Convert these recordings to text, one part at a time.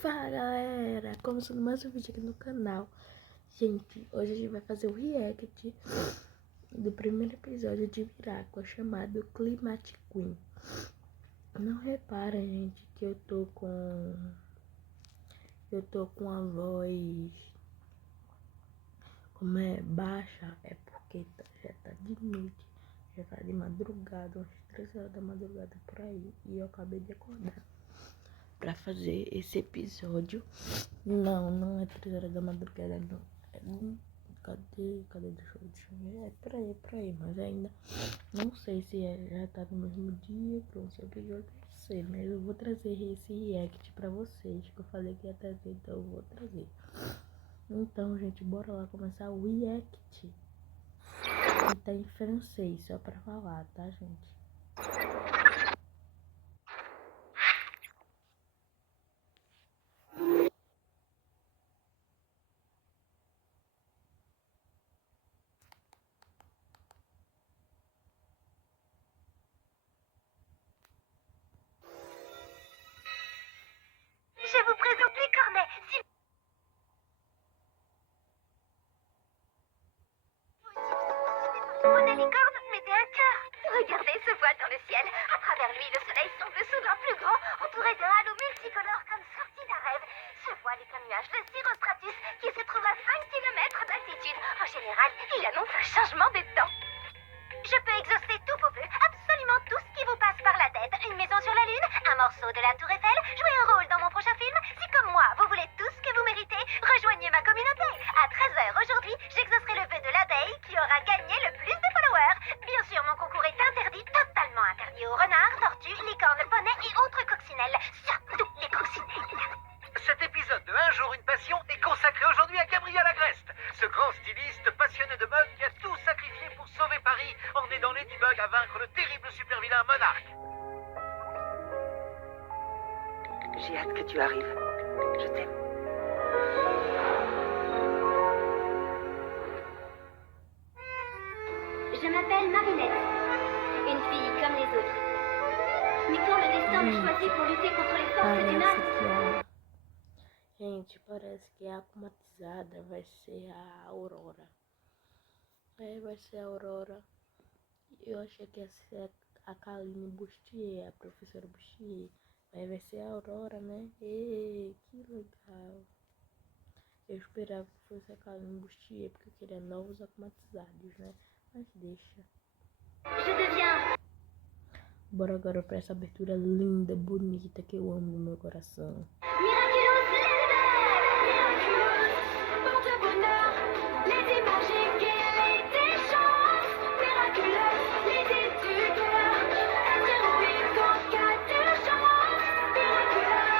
Fala galera, começando mais um vídeo aqui no canal. Gente, hoje a gente vai fazer o react do primeiro episódio de Miracle, chamado Climate Queen. Não repara, gente, que eu tô com a voz baixa, é porque já tá de noite, já tá de madrugada, umas 3 horas da madrugada por aí, e eu acabei de acordar pra fazer esse episódio. Não é 3 horas da madrugada, não. Cadê? Deixa eu ver. É por aí, mas ainda não sei se já tá no mesmo dia, pronto, esse episódio, não sei, mas eu vou trazer esse react pra vocês, que eu falei que ia trazer, então eu vou trazer. Então, gente, bora lá começar o react. E tá em francês, só pra falar, tá, gente? Je vous présente les cornets. Si vous prenez les cornes, mettez un cœur. Regardez ce voile dans le ciel. À travers lui, le soleil semble soudain plus grand, entouré d'un halo multicolore comme sorti d'un rêve. Ce voile est un nuage de cirrostratus qui se trouve à 5 km d'altitude. En général, il annonce un changement de temps. Je peux exaucer tous vos vœux, absolument tout ce qui vous passe par la tête. Une maison sur la Lune, un morceau de la Tour Eiffel, jouer un rôle dans mon prochain film. Si comme moi, vous voulez tout ce que vous méritez, rejoignez ma communauté. À 13h aujourd'hui, j'exaucerai le vœu de l'abeille qui aura gagné le plus de followers. Bien sûr, mon concours est interdit, totalement interdit aux renards, tortues, licornes, poneys et autres coccinelles. Surtout les coccinelles. Cet épisode de Un jour une passion est consacré aujourd'hui à Gabriel Agreste, ce grand styliste passionné de mode qui a tout sacrifié pour sauver Paris en aidant Ladybug à vaincre le terrible super-vilain Monarque. J'ai hâte que tu arrives. Je t'aime. Je m'appelle Marinette, une fille comme les autres. Mais quand le destin me choisit pour lutter contre les forces du mal... Gente, parece que a akumatizada vai ser a Aurora. Vai ser a Aurora. Eu achei que ia ser a Kaline Bustier, a professora Bustier. Mas vai ser a Aurora, né? E que legal. Eu esperava que fosse a Kaline Bustier, porque eu queria novos akumatizados, né? Mas deixa. Je deviens... Bora agora pra essa abertura linda, bonita, que eu amo no meu coração. Miraculous Ladybug! Miraculous, porte-bonheur, l'idée magique et l'idée chance. Miraculous, l'idée du cœur, être héroïque en cas d'urgence. Miraculous.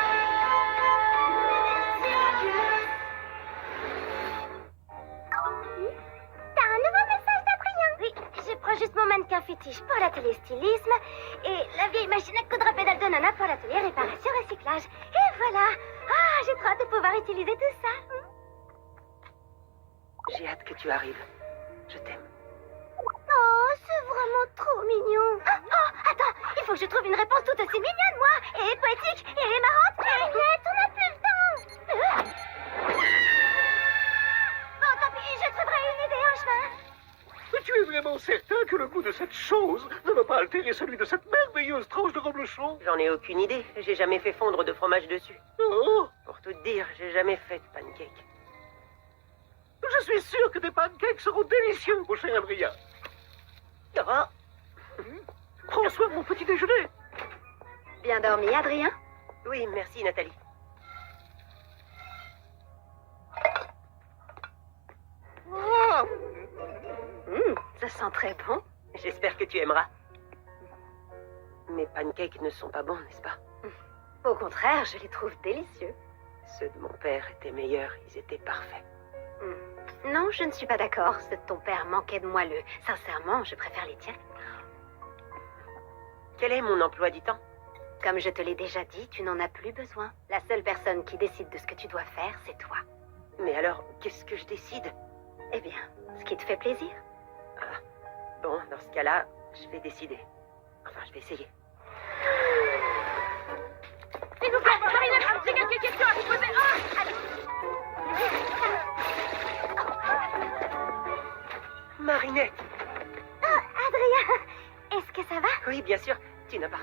T'as un nouveau message d'Adrien? Oui, je prends juste mon mannequin fétiche pour l'atelier stylisme et la vieille machine à coudre à pédale de Nana pour l'atelier réparation recyclage. Et voilà. Ah, j'ai trop hâte de pouvoir utiliser tout ça. J'ai hâte que tu arrives. Je t'aime. Oh, c'est vraiment trop mignon. Oh, attends, il faut que je trouve une réponse tout aussi mignonne, moi. Et poétique, et marrante. Et net, on n'a plus le temps. Bon, tant pis, je trouverai une idée en chemin. Mais tu es vraiment certain que le goût de cette chose ne va pas altérer celui de cette merveilleuse tranche de reblochon? J'en ai aucune idée. J'ai jamais fait fondre de fromage dessus. Oh, Pour tout te dire, j'ai jamais fait de pancake. je suis sûr que tes pancakes seront délicieux, mon cher Adrien. Oh, Prends soin de mon petit déjeuner. Bien dormi, Adrien? oui, merci Nathalie. Ah, Ça sent très bon. J'espère que tu aimeras. Mes pancakes ne sont pas bons, n'est-ce pas? Au contraire, je les trouve délicieux. Ceux de mon père étaient meilleurs, ils étaient parfaits. Non, je ne suis pas d'accord. Ceux de ton père manquaient de moelleux. Sincèrement, je préfère les tiens. Quel est mon emploi du temps? Comme je te l'ai déjà dit, tu n'en as plus besoin. La seule personne qui décide de ce que tu dois faire, c'est toi. Mais alors, qu'est-ce que je décide? Eh bien, ce qui te fait plaisir. Bon, dans ce cas-là, je vais décider. Enfin, je vais essayer. S'il vous plaît, Marinette, j'ai quelques questions à vous poser.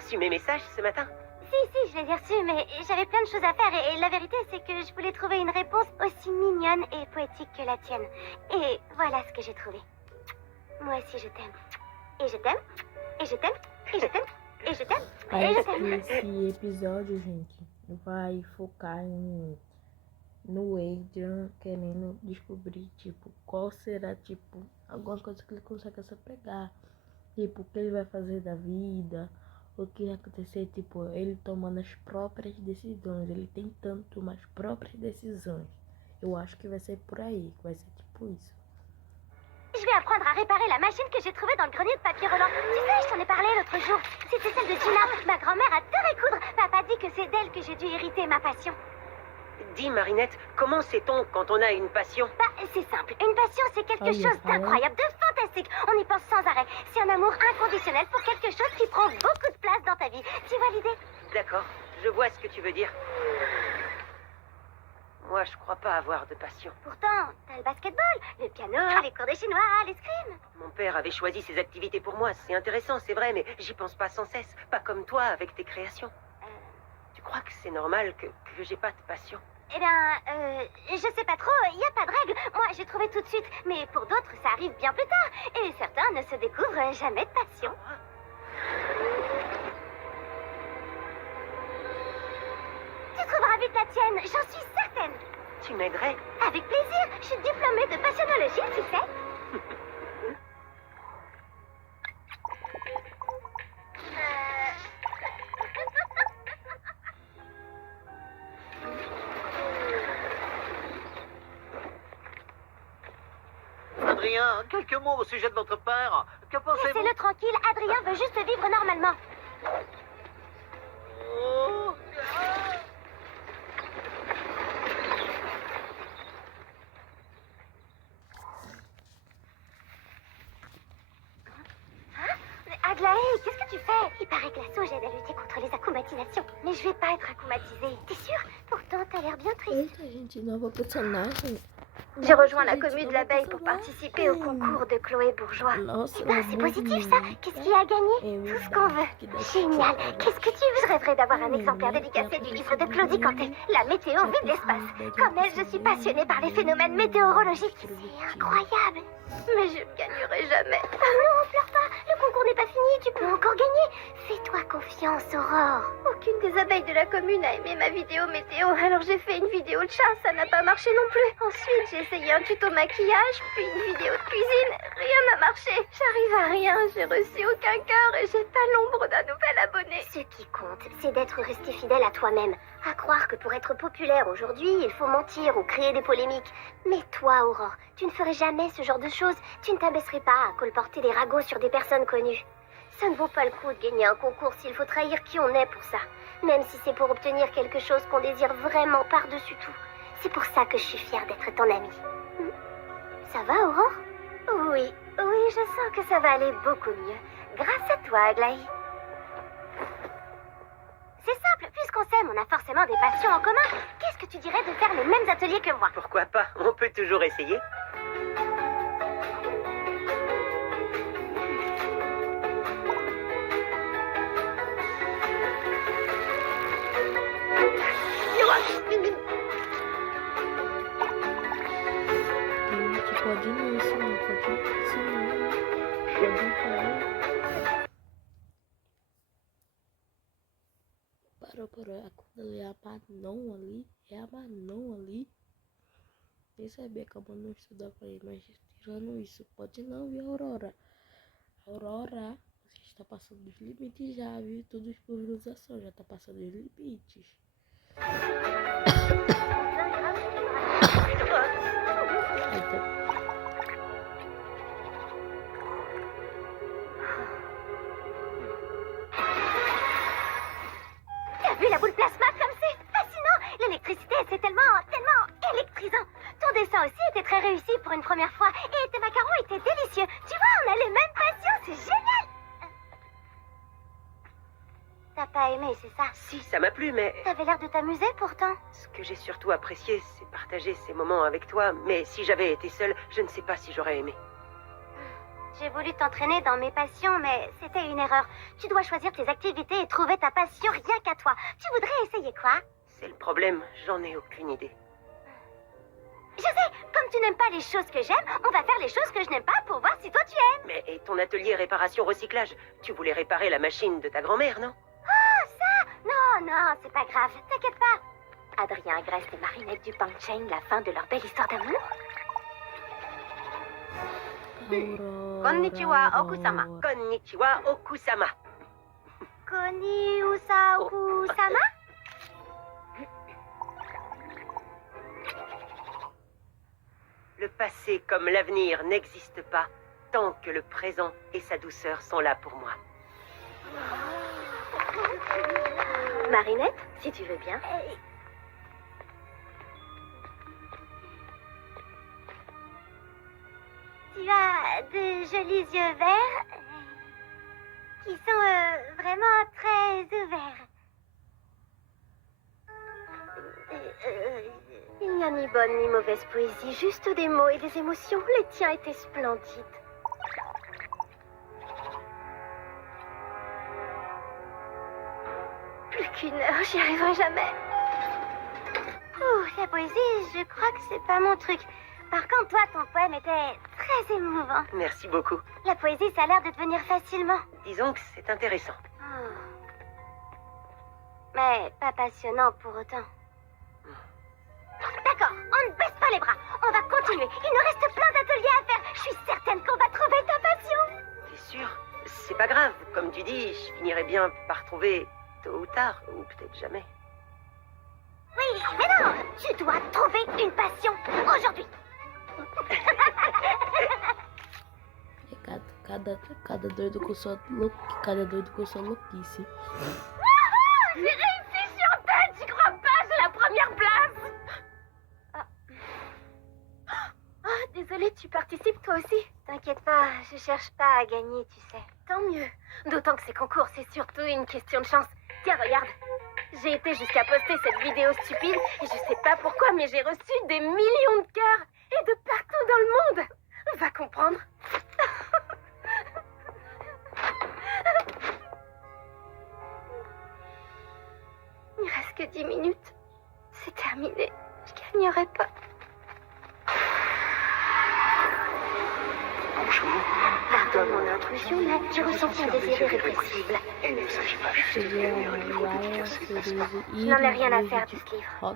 reçu mes messages ce matin? Si, je les ai reçus, mais j'avais plein de choses à faire et la vérité, c'est que je voulais trouver une réponse aussi mignonne et poétique que la tienne. Et voilà ce que j'ai trouvé. Moi aussi, je t'aime. Et je t'aime. Et je t'aime. Et je t'aime. Et je t'aime. Aí Et je t'aime. esse episódio, gente, vai focar no Adrian querendo descobrir, tipo, qual será, tipo, alguma coisa que ele consegue se apegar. Tipo, o que ele vai fazer da vida, o que vai acontecer, tipo, ele tomando as próprias decisões, ele tentando tomar as próprias decisões. Eu acho que vai ser por aí, que vai ser tipo isso. Je vais apprendre à réparer la machine que j'ai trouvée dans le grenier de papier roulant. Tu sais, je t'en ai parlé l'autre jour. C'était celle de Gina. Ma grand-mère adore coudre. Papa dit que c'est d'elle que j'ai dû hériter ma passion. Dis, Marinette, comment sait-on quand on a une passion? Bah, c'est simple. Une passion, c'est quelque Ah oui, chose ah ouais. d'incroyable, de fantastique. On y pense sans arrêt. C'est un amour inconditionnel pour quelque chose qui prend beaucoup de place dans ta vie. Tu vois l'idée? D'accord, je vois ce que tu veux dire. Moi, je crois pas avoir de passion. Pourtant, t'as le basketball, le piano, les cours de chinois, l'escrime. Mon père avait choisi ses activités pour moi. C'est intéressant, c'est vrai, mais j'y pense pas sans cesse. Pas comme toi, avec tes créations. Tu crois que c'est normal que j'ai pas de passion? Eh bien, je sais pas trop, il n'y a pas de règle. Moi, j'ai trouvé tout de suite, mais pour d'autres, ça arrive bien plus tard. Et certains ne se découvrent jamais de passion. Tu trouveras vite la tienne, j'en suis certaine. Tu m'aiderais? Avec plaisir, je suis diplômée de passionnologie, tu sais. Adrien, quelques mots au sujet de votre père. Que pensez-vous? Laissez-le tranquille, Adrien veut juste vivre normalement. Oh, Aglaé, qu'est-ce que tu fais? Il paraît que la sauge aide à lutter contre les acclimatisations. Mais je vais pas être acclimatisée. T'es sûre? Pourtant, t'as l'air bien triste. Eita, gente, nova personagem. J'ai rejoint la Nossa, commune gente, de l'abeille nova pour personagem. participer au concours de Chloé Bourgeois. Nossa, Putain, c'est positif ça. Qu'est-ce qu'il a gagné? Tout ce qu'on veut. Génial. Qu'est-ce que tu veux? Je rêverais d'avoir un exemplaire dédicacé du livre de Claudie Cantet. La météo vue de l'espace. Comme elle, je suis passionnée par les phénomènes météorologiques. C'est incroyable. Mais je ne gagnerai jamais. Oh non, pleure pas. Le concours n'est pas fini. Tu peux encore gagner. Fais-toi confiance, Aurore. Aucune des abeilles de la commune a aimé ma vidéo météo. Alors j'ai fait une vidéo de chat. Ça n'a pas marché non plus. Ensuite, j'ai essayé un tuto maquillage, puis une vidéo de cuisine. Rien n'a marché. J'arrive à rien. J'ai reçu aucun cœur et j'ai pas l'ombre d'un nouvel abonné. Ce qui compte, c'est d'être resté fidèle à toi-même. À croire que pour être populaire aujourd'hui, il faut mentir ou créer des polémiques. Mais toi, Aurore, tu ne ferais jamais ce genre de choses. Tu ne t'abaisserais pas à colporter des ragots sur des personnes connues. Ça ne vaut pas le coup de gagner un concours s'il faut trahir qui on est pour ça. Même si c'est pour obtenir quelque chose qu'on désire vraiment par-dessus tout. C'est pour ça que je suis fière d'être ton amie. Ça va, Aurore? Oui, je sens que ça va aller beaucoup mieux. Grâce à toi, Aglaé. C'est simple, puisqu'on s'aime, on a forcément des passions en commun. Qu'est-ce que tu dirais de faire les mêmes ateliers que moi? Pourquoi pas? On peut toujours essayer. Gente, pode não ensinar, pode ensinar. Pode falar. Parou. Quando ele é a Manon ali, nem sabia que a Manon não estudava pra ele, mas tirando isso, pode não, viu, Aurora? Aurora, você está passando dos limites já, viu? Tudo por ilustração, já tá passando dos limites. Então, T'as vu la boule plasma comme c'est fascinant? L'électricité, c'est tellement électrisant. Ton dessin aussi était très réussi pour une première fois. Et tes macarons étaient délicieux. Tu vois, on a les mêmes passions, c'est génial. T'as pas aimé, c'est ça? Si, ça m'a plu, mais T'avais l'air de t'amuser pourtant. ce que j'ai surtout apprécié, c'est partager ces moments avec toi. Mais si j'avais été seule, je ne sais pas si j'aurais aimé. J'ai voulu t'entraîner dans mes passions, mais c'était une erreur. Tu dois choisir tes activités et trouver ta passion rien qu'à toi. Tu voudrais essayer quoi? C'est le problème, j'en ai aucune idée. Je sais, comme tu n'aimes pas les choses que j'aime, on va faire les choses que je n'aime pas pour voir si toi tu aimes. Mais et ton atelier réparation-recyclage, tu voulais réparer la machine de ta grand-mère, non? Ah, ça? Non, c'est pas grave, t'inquiète pas. Adrien Agreste et Marinette Dupain-Chain, la fin de leur belle histoire d'amour. Konnichiwa, Okusama. Konnichiwa, Okusama. Konniusa Okusama? Le passé comme l'avenir n'existe pas tant que le présent et sa douceur sont là pour moi. Marinette, si tu veux bien. Tu as de jolis yeux verts qui sont vraiment très ouverts. Il n'y a ni bonne ni mauvaise poésie, juste des mots et des émotions. Les tiens étaient splendides. Plus qu'une heure, j'y arriverai jamais. La poésie, je crois que c'est pas mon truc. Par contre, toi, ton poème était très émouvant. Merci beaucoup. La poésie, ça a l'air de te venir facilement. Disons que c'est intéressant. Mais pas passionnant pour autant. D'accord, on ne baisse pas les bras. On va continuer. Il nous reste plein d'ateliers à faire. Je suis certaine qu'on va trouver ta passion. T'es sûr? C'est pas grave. Comme tu dis, je finirai bien par trouver tôt ou tard, ou peut-être jamais. Oui, mais non! Tu dois trouver une passion aujourd'hui. Cada doido com sua louquice. J'ai réussi sur tête, j'y crois pas, j'ai la première place. Désolée, tu participes toi aussi? T'inquiète pas, je cherche pas à gagner, tu sais. Tant mieux. D'autant que ces concours, c'est surtout une question de chance. Tiens, regarde. J'ai été jusqu'à poster cette vidéo stupide et je sais pas pourquoi, mais j'ai reçu des millions de cœurs et de partout dans le monde. Va comprendre. Il reste que 10 minutes. C'est terminé. Je gagnerai pas. Bonjour. Pardonne mon intrusion, mais j'ai ressenti un désir irrépressible. Il ne s'agit pas juste de gagner un niveau dédicacé, n'est-ce pas? Je n'en ai rien à faire de ce livre.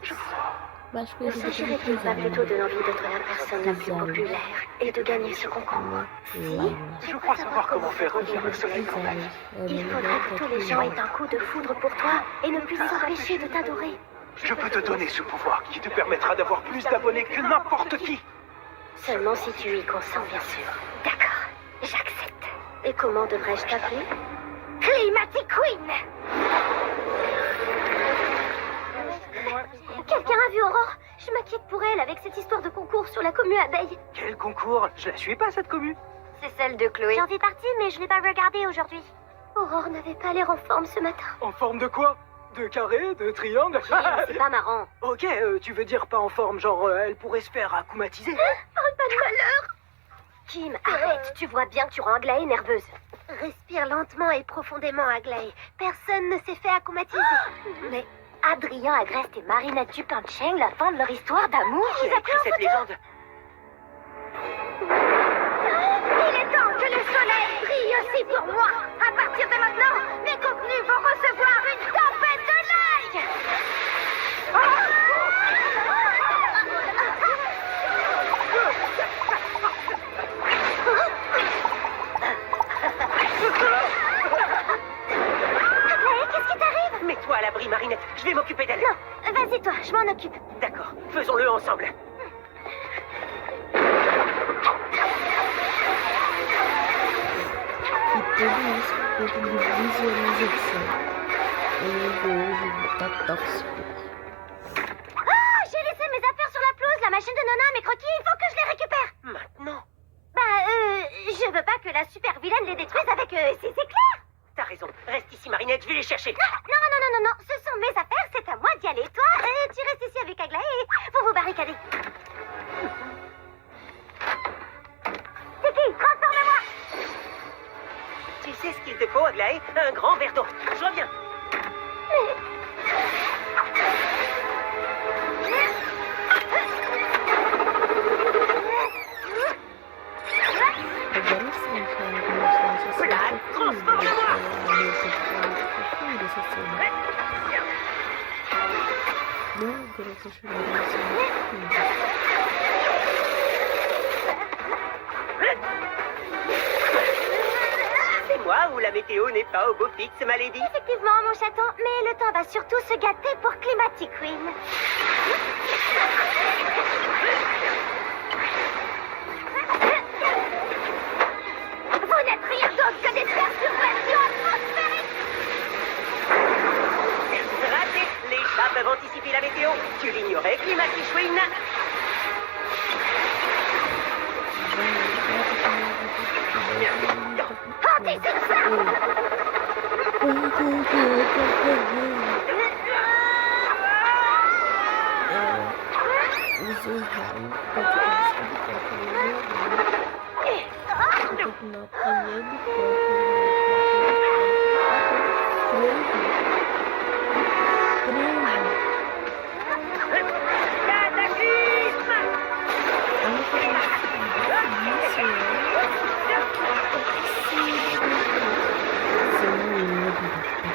Mas Ne coisas s'agirait-il pas plutôt de l'envie d'être la personne la plus populaire et de gagner ce concours? Je crois savoir comment faire revenir le soleil quand même. Il faudrait que tous les gens aient un coup de foudre pour toi et ne puissent s'empêcher de t'adorer. Je peux te donner ce pouvoir qui te permettra d'avoir plus d'abonnés que n'importe qui. Seulement si tu y consens, bien sûr. D'accord, j'accepte. Et comment devrais-je t'appeler? Climatic Queen! Quelqu'un a vu Aurore? Je m'inquiète pour elle avec cette histoire de concours sur la commu abeille. Quel concours? Je la suis pas, cette commu. C'est celle de Chloé. J'en fais partie, mais je l'ai pas regardée aujourd'hui. Aurore n'avait pas l'air en forme ce matin. En forme de quoi? De carré? De triangle? C'est pas marrant. Ok, tu veux dire pas en forme, genre elle pourrait se faire akumatiser? Parle pas de malheur. Kim, arrête. Tu vois bien que tu rends Aglaé nerveuse. Respire lentement et profondément, Aglaé. Personne ne s'est fait akumatiser. Mais Adrien Agreste et Marinette Dupain-Chain, la fin de leur histoire d'amour. Qui a écrit cette légende? Il est temps que le soleil brille aussi pour moi. À partir de maintenant, mes contenus vont recevoir une tempête de likes. Aglaé, qu'est-ce qui t'arrive? Mets-toi à l'abri, Marinette. Je vais m'occuper d'elle. Non, vas-y toi, je m'en occupe. D'accord, faisons-le ensemble. E tudo isso por conta de visualização. O tá tóxico. Ah, j'ai laissé mes affaires sur la pelouse. La machine de Nona, mes croquis, il faut que je les récupère. Maintenant? Je veux pas que la super vilaine les détruise avec ses éclairs. T'as raison. Reste ici, Marinette, je vais les chercher. Non, ce sont mes affaires, c'est à moi d'y aller. Toi, tu restes ici avec Aglaé et vous vous barricadez. C'est qui? Transformez-moi. Hey, un grand verre d'eau. Je reviens. Agora sim, cara, começou essa cena profunda, profunda essa cena. Não, agora eu tô chorando essa cena profunda. C'est moi ou la météo n'est pas au beau fixe, ma lady? Effectivement, mon chaton, mais le temps va surtout se gâter pour Climatic Queen. Vous n'êtes rien d'autre que des perturbations atmosphériques. Raté. Les chats peuvent anticiper la météo. Tu l'ignorais, Climatic Queen? Hantez cette femme. Usei raio pra tentar terminar com ele,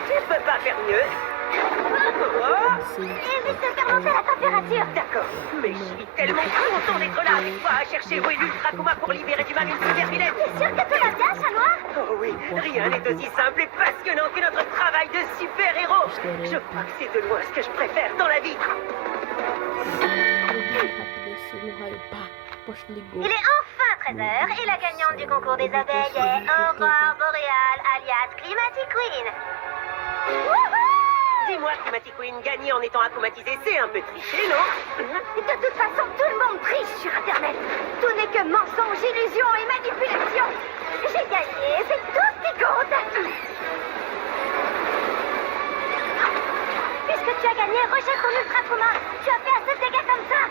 Tu peux pas faire mieux. Oh, Évite de faire monter la température. d'accord. Mais je suis tellement content d'être là avec toi à chercher où est l'Ultra Kuma pour libérer du mal une super-vilaine. T'es sûr que tout va bien, chat noir? Oh oui, rien n'est aussi simple et passionnant que notre travail de super-héros. Je crois que c'est de loin ce que je préfère dans la vie. Il est enfin 13h et la gagnante du concours des abeilles est Aurore Boréale, alias Climatic Queen. Wouhou! Dis-moi, Climatic Queen, gagner en étant aquamatisé, c'est un peu triché, non? De toute façon, tout le monde triche sur Internet. Tout n'est que mensonge, illusion et manipulation. J'ai gagné, c'est tout ce qui compte. Puisque tu as gagné, rejette ton Ultra Kuma. Tu as fait assez de dégâts comme ça.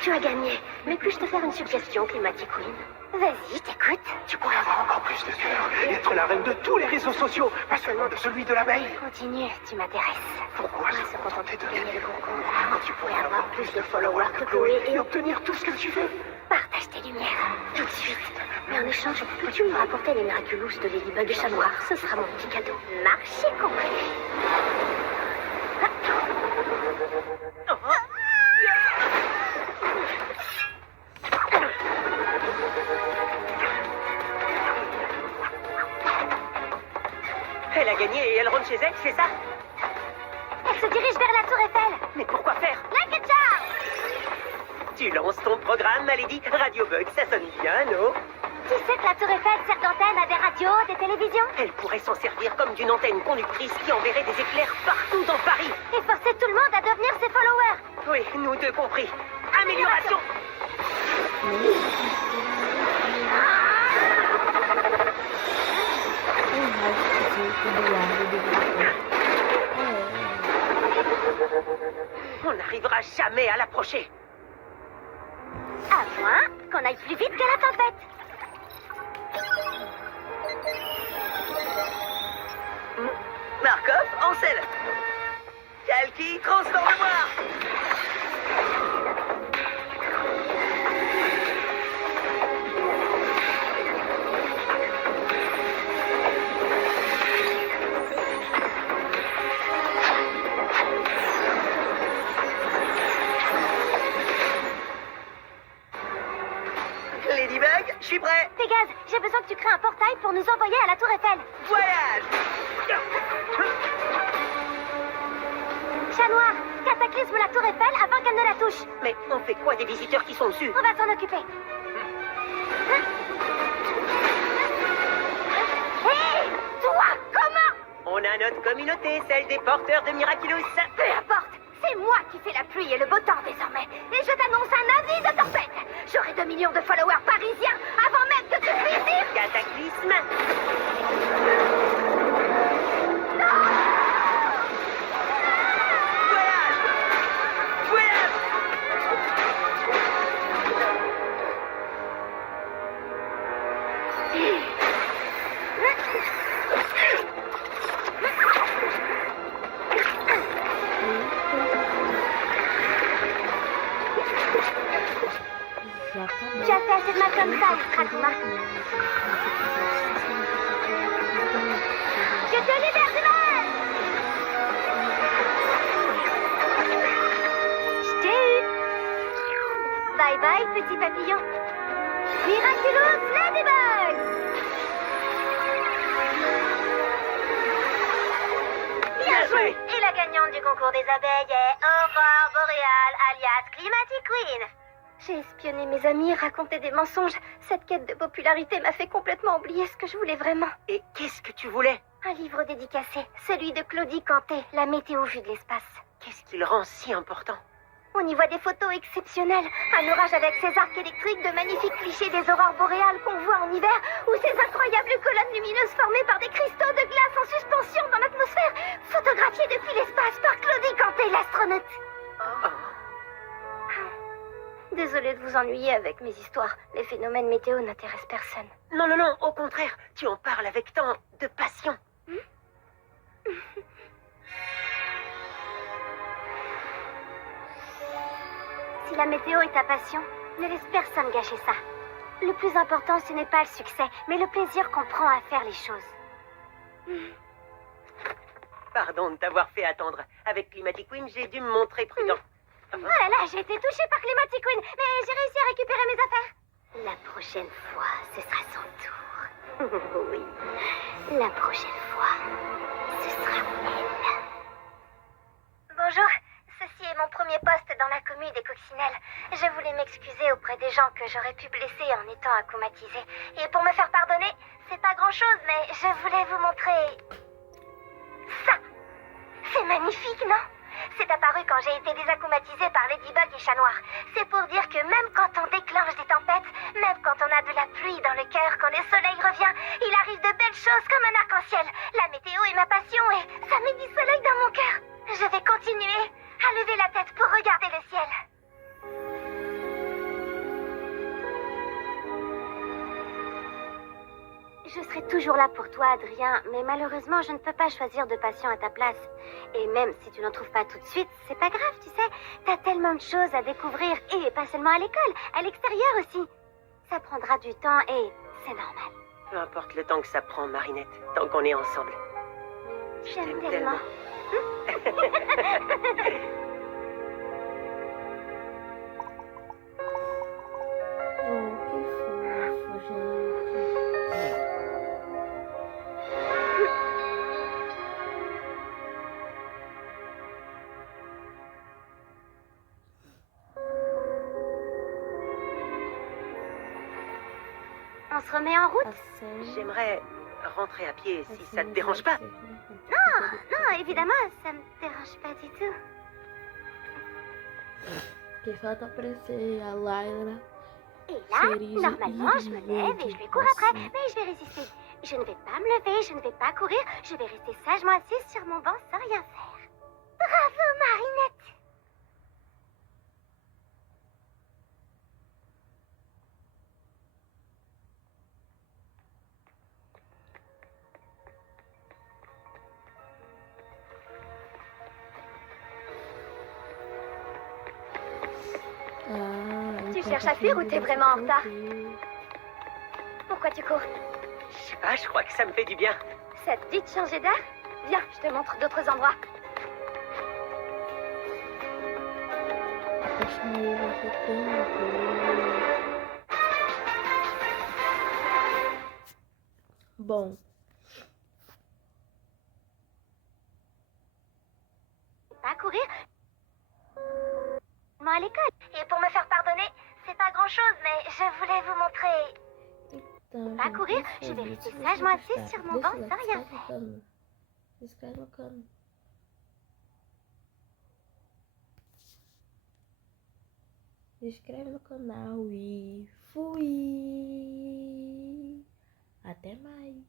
Tu as gagné, mais puis-je te faire une suggestion, Climatic Queen? Vas-y, t'écoute. Tu pourrais avoir encore plus de cœur et être la reine de tous les réseaux sociaux, pas seulement de celui de l'abeille. Continue, tu m'intéresses. Pourquoi se contenter de gagner le concours quand tu pourrais avoir plus de followers que Chloé et obtenir tout ce que tu veux? Partage tes lumières, tout de suite. Mais en échange, tu me rapporter les Miraculous de Ladybug et Chat Noir. Ce sera mon petit cadeau. Marché compris. Elle a gagné et elle rentre chez elle, c'est ça? Elle se dirige vers la tour Eiffel. Mais pourquoi faire? Like a charm. Tu lances ton programme, ma lady. Radio Bug, ça sonne bien, non? Tu sais que la tour Eiffel sert d'antenne à des radios, des télévisions? Elle pourrait s'en servir comme d'une antenne conductrice qui enverrait des éclairs partout dans Paris. Et forcer tout le monde à devenir ses followers. Oui, nous deux compris. Amélioration. On n'arrivera jamais à l'approcher. À moins qu'on aille plus vite que la tempête. Markov, Ansel. Kalki, transforme-moi. Ladybug, je suis prêt. Pégase, j'ai besoin que tu crées un portail pour nous envoyer à la tour Eiffel. Voyage. Chat Noir, cataclysme la tour Eiffel avant qu'elle ne la touche. Mais on fait quoi des visiteurs qui sont dessus? On va s'en occuper. Hé, toi, comment? On a notre communauté, celle des porteurs de Miraculous. Peu importe, c'est moi qui fais la pluie et le beau temps désormais. Et je t'annonce un avis de tempête. J'aurai 2 millions de followers parisiens avant même que tu puisses dire... Cataclysme. Voyage. comme ça, Stratuma. Je te libère du mal! Je t'ai eu! Bye bye, petit papillon. Miraculous Ladybug! Bien joué! Et la gagnante du concours des abeilles est Aurore Boréale, alias Climatic Queen. J'ai espionné mes amis, raconté des mensonges. Cette quête de popularité m'a fait complètement oublier ce que je voulais vraiment. Et qu'est-ce que tu voulais? Un livre dédicacé, celui de Claudie Cantet, La météo vue de l'espace. Qu'est-ce qui le rend si important? On y voit des photos exceptionnelles. Un orage avec ses arcs électriques, de magnifiques clichés des aurores boréales qu'on voit en hiver, ou ces incroyables colonnes lumineuses formées par des cristaux de glace en suspension dans l'atmosphère, photographiées depuis l'espace par Claudie Cantet, l'astronaute. Désolée de vous ennuyer avec mes histoires. Les phénomènes météo n'intéressent personne. Non, non, non, au contraire, tu en parles avec tant de passion. Si la météo est ta passion, ne laisse personne gâcher ça. Le plus important, ce n'est pas le succès, mais le plaisir qu'on prend à faire les choses. Pardon de t'avoir fait attendre. Avec Climatic Queen, j'ai dû me montrer prudent. Oh là là, j'ai été touchée par Climatic Queen, mais j'ai réussi à récupérer mes affaires. La prochaine fois, ce sera son tour. Oui, la prochaine fois, ce sera elle. Bonjour, ceci est mon premier poste dans la commune des Coccinelles. Je voulais m'excuser auprès des gens que j'aurais pu blesser en étant acclimatisée. Et pour me faire pardonner, c'est pas grand-chose, mais je voulais vous montrer... ça. C'est magnifique, non? C'est apparu quand j'ai été désacclimatisée par Ladybug et Chat Noir. C'est pour dire que même quand on déclenche des tempêtes, même quand on a de la pluie dans le cœur, quand le soleil revient, il arrive de belles choses comme un arc-en-ciel. La météo est ma passion et ça met du soleil dans mon cœur. Je vais continuer à lever la tête pour regarder le ciel. Je serai toujours là pour toi, Adrien, mais malheureusement, je ne peux pas choisir de patient à ta place. Et même si tu n'en trouves pas tout de suite, c'est pas grave, tu sais. T'as tellement de choses à découvrir, et pas seulement à l'école, à l'extérieur aussi. Ça prendra du temps et c'est normal. Peu importe le temps que ça prend, Marinette, tant qu'on est ensemble. Je J'aime t'aime tellement. Oh, que fofo, gente. On se remet en route? A série J'aimerais rentrer à pied vai si ser ça te um dérange pas. Non, évidemment, ça me dérange pas du tout. Que falta aparecer a Layla. Et là, normalement, je me lève et je lui cours après, mais je vais résister. Je ne vais pas me lever, je ne vais pas courir, je vais rester sagement assise sur mon banc sans rien faire. Bravo, Marinette! Ah, Tu então cherches tá à fuir ou falando t'es dessa vraiment en retard? tranquila. Pourquoi tu cours? Je sais pas, je crois que ça me fait du bien. Ça te dit de changer d'air? Viens, je te montre d'autres endroits. Apaixonei você tanto. Bom, Pas courir? Moi à l'école. Et pour me faire pardonner, c'est pas grand-chose, mais je voulais vous montrer... então, Vai gente, correr? é isso Je vais aí. rester Se você sagement gostar, assise sur mon deixa banc o like, sans rien se inscreve no canal. Se inscreve no canal. Se inscreve no canal e fui! Até mais!